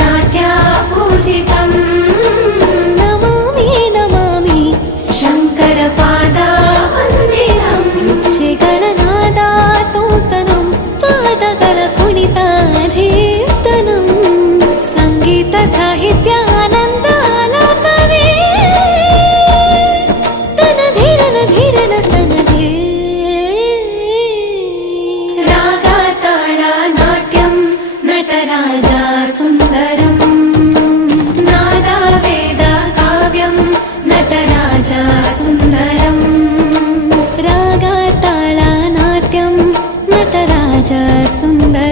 नाट्यापूषितं नमामि नमामि। शङ्करपादानिरं शिखरनादातोपुणिता दीर्तनं सङ्गीतसाहित्यानन्दानधिरन धीरन राधाताडा नाट्यं नटराजा सादरम् नादावेदकाव्यं नटराजा सुन्दरम् रागाताळनाट्यं नटराजा सुन्दरम्